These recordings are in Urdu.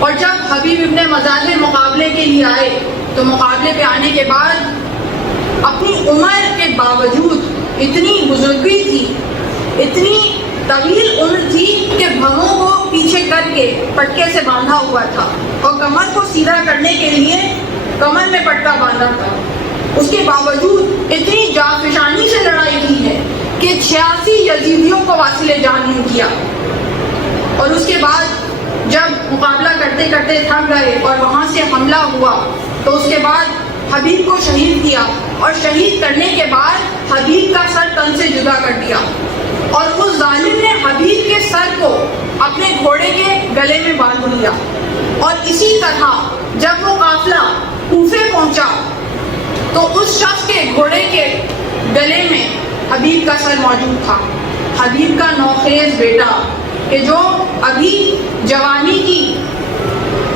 اور جب حبیب ابن مظاہر مقابلے کے لیے آئے تو مقابلے پہ آنے کے بعد اپنی عمر کے باوجود اتنی بزرگی تھی، اتنی طویل عمر تھی کہ بھووں کو پیچھے کر کے پٹکے سے باندھا ہوا تھا اور کمر کو سیدھا کرنے کے لیے کمر میں پٹکا باندھا تھا۔ اس کے باوجود اتنی جانفشانی سے لڑائی کی ہے کہ 86 یزیدیوں کو واصل جان نہیں کیا۔ اور اس کے بعد جب مقابلہ کرتے کرتے تھک گئے اور وہاں سے حملہ ہوا تو اس کے بعد حبیب کو شہید کیا، اور شہید کرنے کے بعد حبیب کا سر تن سے جدا کر دیا، اور اس ظالم نے حبیب کے سر کو اپنے گھوڑے کے گلے میں باندھ لیا۔ اور اسی طرح جب وہ قافلہ کوفے پہنچا تو اس شخص کے گھوڑے کے گلے میں حبیب کا سر موجود تھا۔ حبیب کا نوخیز بیٹا کہ جو ابھی جوانی کی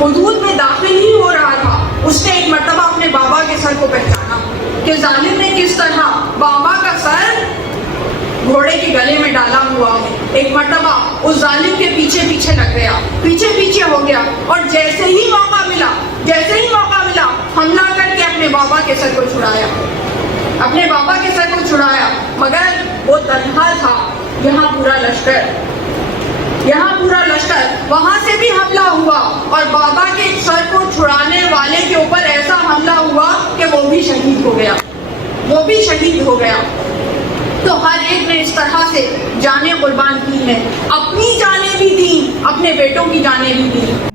حدود میں داخل ہی ہو رہا تھا، اس نے ایک مرتبہ اپنے بابا کے سر کو پہچانا کہ ظالم نے کس طرح بابا کا سر گھوڑے کے گلے میں ڈالا ہوا ہے۔ ایک مرتبہ اس ظالم کے پیچھے پیچھے لگ گیا، پیچھے پیچھے ہو گیا، اور جیسے ہی موقع ملا حملہ کر کے اپنے بابا کے سر کو چھڑایا، اپنے بابا کے سر کو چھڑایا۔ مگر وہ تنہا تھا، یہاں پورا لشکر وہاں سے بھی حملہ ہوا، اور بابا کے سر کو چھڑانے والے کے اوپر ایسا حملہ ہوا کہ وہ بھی شہید ہو گیا۔ تو ہر ایک نے اس طرح سے جانیں قربان کی ہیں، اپنی جانیں بھی دیں، اپنے بیٹوں کی جانیں بھی دیں۔